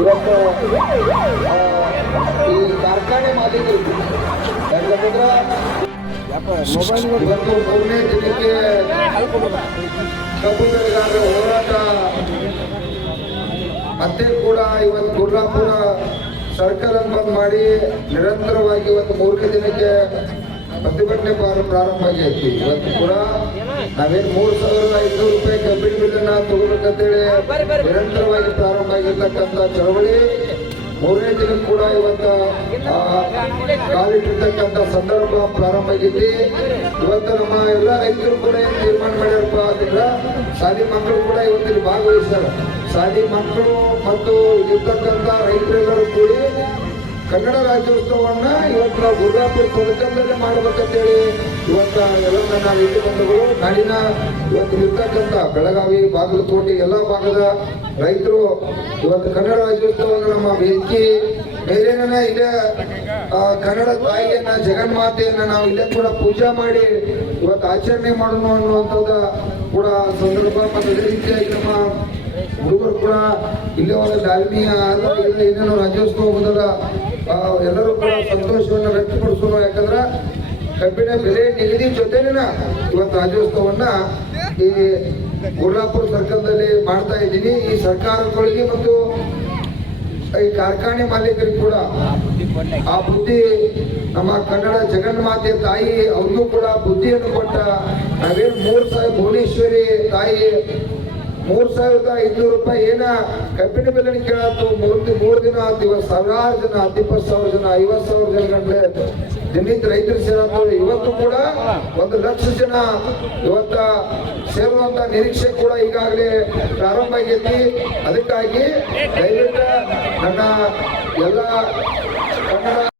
ಇವತ್ತು ಈ ಕಾರ್ಖಾನೆ ಮಾಲೀಕರು ಯಾಕಂದ್ರೆ ಇವತ್ತು 3ನೇ ದಿನಕ್ಕೆ ಕಬ್ಬು ಬೆಳೆಗಾರರ ಹೋರಾಟ ಮತ್ತೆ ಕೂಡ ಇವತ್ತು ಗುರ್ಲಾಪುರ ಸರ್ಕಲ್ ಬಂದ್ ಮಾಡಿ ನಿರಂತರವಾಗಿ ಇವತ್ತು 3ನೇ ದಿನಕ್ಕೆ ಪ್ರತಿಭಟನೆ ಪ್ರಾರಂಭ ಆಗೈತಿ. ಇವತ್ತು ಕೂಡ ನಾವೇನು 3,500 ರೂಪಾಯಿ ಕಬ್ಬಿನ ಬಿಲ್ಲನ್ನ ತಗೋಬೇಕಂತೇಳಿ ನಿರಂತರವಾಗಿ ಪ್ರಾರಂಭ ಆಗಿರ್ತಕ್ಕಂಥ ಚಳವಳಿ 3ನೇ ದಿನ ಕೂಡ ಇವತ್ತು ಕಾಲಿಟ್ಟಿರ್ತಕ್ಕಂಥ ಸಂದರ್ಭ ಪ್ರಾರಂಭ ಆಗೈತಿ. ಇವತ್ತು ನಮ್ಮ ಎಲ್ಲ ರೈತರು ಕೂಡ ಏನು ತೀರ್ಮಾನ ಮಾಡ್ಯಾರಪ್ಪ ಅಂತಂದ್ರೆ ಶಾಲಿ ಮಕ್ಕಳು ಕೂಡ ಇವತ್ತಿಲ್ಲಿ ಭಾಗವಹಿಸ್ತಾರೆ. ಶಾಲಿ ಮಕ್ಕಳು ಮತ್ತು ಇರ್ತಕ್ಕಂಥ ರೈತರೆಲ್ಲರೂ ಕೂಡಿ ಕನ್ನಡ ರಾಜ್ಯೋತ್ಸವವನ್ನ ಇವತ್ತು ನಾವು ಗುರ್ಲಾಪುರ ತೊಡಕಲ್ಲೇ ಮಾಡ್ಬೇಕಂತೇಳಿ ಇವತ್ತ ಎಲ್ಲ ನನ್ನ ರೈತ ಬಂಧುಗಳು ನಾಡಿನ ಇವತ್ತು ಇರ್ತಕ್ಕಂಥ ಬೆಳಗಾವಿ ಬಾಗಲಕೋಟೆ ಎಲ್ಲ ಭಾಗದ ರೈತರು ಇವತ್ತು ಕನ್ನಡ ರಾಜ್ಯೋತ್ಸವದ ನಮ್ಮ ವೇದಿಕೆ ಬೇರೆನ ಇಲ್ಲೇ ಕನ್ನಡ ತಾಯಿಯನ್ನ ಜಗನ್ಮಾತೆಯನ್ನ ನಾವು ಇಲ್ಲೇ ಕೂಡ ಪೂಜಾ ಮಾಡಿ ಇವತ್ತು ಆಚರಣೆ ಮಾಡೋಣ ಅನ್ನುವಂಥದ್ದು ಕೂಡ ಸಂದರ್ಭ. ಮತ್ತು ಅದೇ ರೀತಿಯಾಗಿ ನಮ್ಮ ಹುಡುಗರು ಕೂಡ ಇಲ್ಲೇ ಒಂದು ಡಾಲ್ಮಿಯ ಏನೇನೋ ರಾಜ್ಯೋತ್ಸವ ಹೋದಲ್ಲ ಎಲ್ಲರೂ ಕೂಡ ಸಂತೋಷವನ್ನು ವ್ಯಕ್ತಪಡಿಸೋಣ. ಯಾಕಂದ್ರೆ ಕಬ್ಬಿನ ಬೆಲೆ ನಿಗದಿ ಜೊತೆನ ಇವತ್ತು ರಾಜ್ಯೋತ್ಸವವನ್ನ ಈ ಗುರ್ಲಾಪುರ ಸರ್ಕಲ್ದಲ್ಲಿ ಮಾಡ್ತಾ ಇದ್ದೀನಿ. ಈ ಸರ್ಕಾರಗಳಿಗೆ ಮತ್ತು ಈ ಕಾರ್ಖಾನೆ ಮಾಲೀಕರಿಗೆ ಕೂಡ ಆ ಬುದ್ಧಿ ನಮ್ಮ ಕನ್ನಡ ಜಗನ್ಮಾತೆ ತಾಯಿ ಅವ್ರಿಗೂ ಕೂಡ ಬುದ್ಧಿಯನ್ನು ಕೊಟ್ಟ ನಾವೇನು 3,000 ಭುವನೇಶ್ವರಿ ತಾಯಿ 3,500 ರೂಪಾಯಿ ಏನ ಕಬ್ಬಿನ ಬೆಲೆ ಕೇಳತ್ತು. 3 ದಿನ ಇವತ್ತು 1,000 ಜನ 20,000 ಜನ 50,000 ಜನ ಗಂಟೆ ದಿನನಿತ್ಯ ರೈತರು ಸೇರತ್ತು. ಇವತ್ತು ಕೂಡ 1,00,000 ಜನ ಇವತ್ತ ಸೇರುವಂತ ನಿರೀಕ್ಷೆ ಕೂಡ ಈಗಾಗಲೇ ಪ್ರಾರಂಭ ಆಗೈತಿ. ಅದಕ್ಕಾಗಿ ದಯವಿಟ್ಟು ನನ್ನ ಎಲ್ಲ ಕನ್ನಡ